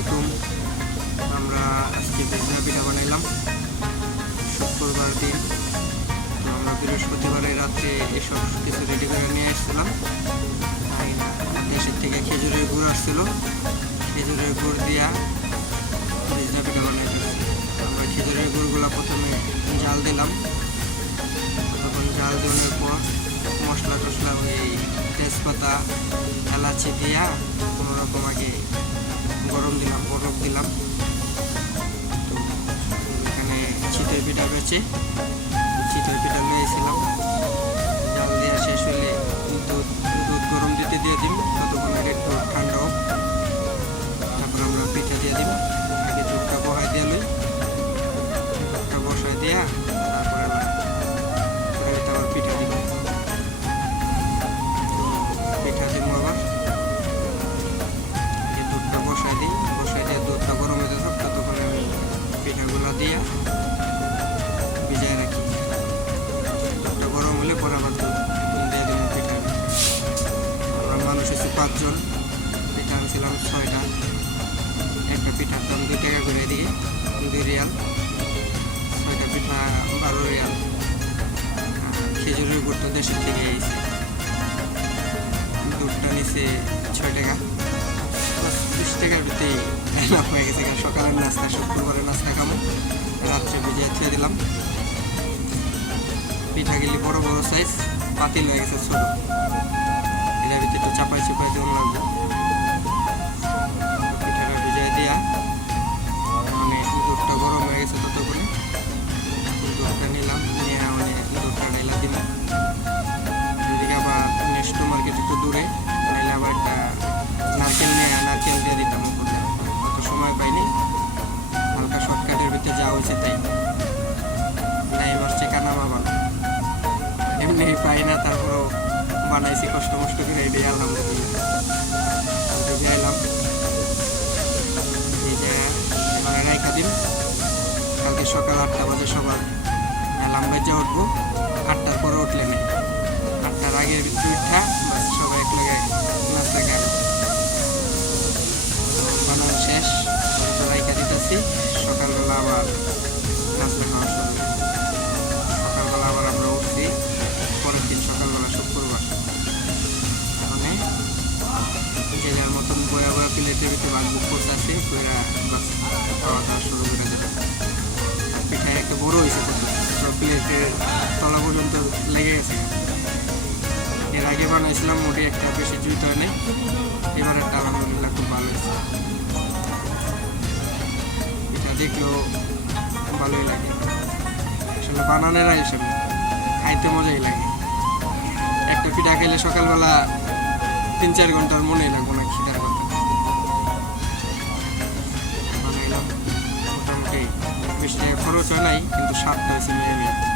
আলাইকুম। আমরা আজকে ভেজা পিঠা বানাইলাম। শুক্রবার দিন। তো আমরা বৃহস্পতিবারের রাত্রে এসব কিছু রেডি করে নিয়ে এসেছিলাম দেশের থেকে খেজুরের গুড় আসছিল। খেজুরের গুড় দিয়া ভেজা পিঠা বানাইতেছি আমরা খেজুরের গুড়গুলো প্রথমে জাল দিলাম। তখন জাল দেওয়ার পর মশলা টশলা ওই তেজপাতা, এলাচি দিয়া কোনো রকম আগে গরম দিলাম বরফ দিলাম। এখানে চিতই পিঠা রয়েছে। চিতই পিঠা নিয়েছিলাম। পাঁচজন। পিঠা আনছিলাম ছয়টা। একটা পিঠার দাম দুই টাকা করে দিয়ে, দুই রিয়াল। ছয়টা পিঠা, বারো রিয়াল। খেজুরের গুড়টা দেশের থেকে এসে দুধটা নিচে ছয় টাকা। বিশ টাকার ভিতরেই লাভ হয়ে গেছে। সকালের নাস্তা, শুক্রবারের নাস্তা খাব। রাত্রে ভিজিয়ে খেয়ে দিলাম। পিঠা গেলি বড় বড় সাইজ পাতিল হয়ে গেছে ছোট। এটার ভিতরে একটু চাপাই চাপাই দেওয়া লাগবে। পিঠাটা ভিজিয়ে দিয়া মানে দুধটা গরম হয়ে গেছে ততক্ষণে দুধটা নিলাম, নিয়ে মানে দুধটা ঢাইলা দিলাম। এদিকে আবার নেক্সট মার্কেট একটু দূরে নাইলে আবার একটা নারকেল নিয়ে, নারকেল দিয়ে দিতাম উপরে অত সময় পাইনি, হালকা শর্টকাটের ভিতরে যাওয়া হয়েছে তাই। নাই এবার চেকানা বাবা। এমনি পাই না তারপরও বানাইছি, কষ্ট কষ্ট করে আলহামদুলিল্লাহ। এই যে আলহাম রাইখা দিন। কালকে সকাল আটটা বাজে সবার। লাম্বাই যাওয়া উঠবো। আটটার পরে উঠলে নেই আটটার আগে উঠা, বাস বয়া প্লেটের ভিতরে ভাগ বুক করতে আসে বইরা বাস খাওয়া দাওয়া শুরু করে দিল পিঠায় একটা বড় হয়েছে কত প্লেটের তলা পর্যন্ত লেগে গেছে। এর আগে বানাইছিলাম মোটে একটা, বেশি জুইতে হয় নাই এবার একটা আলহামদুলিল্লাহ খুব ভালো হয়েছে পিঠা দেখলেও ভালোই লাগে। আসলে বানানেরা হিসেবে খাইতে মজাই লাগে। একটা পিঠা খেলে সকালবেলা তিন চার ঘণ্টার লাগবো না খিদার টাকা খরচ হয় নাই কিন্তু সাতটা আছে মেয়ে মেয়ে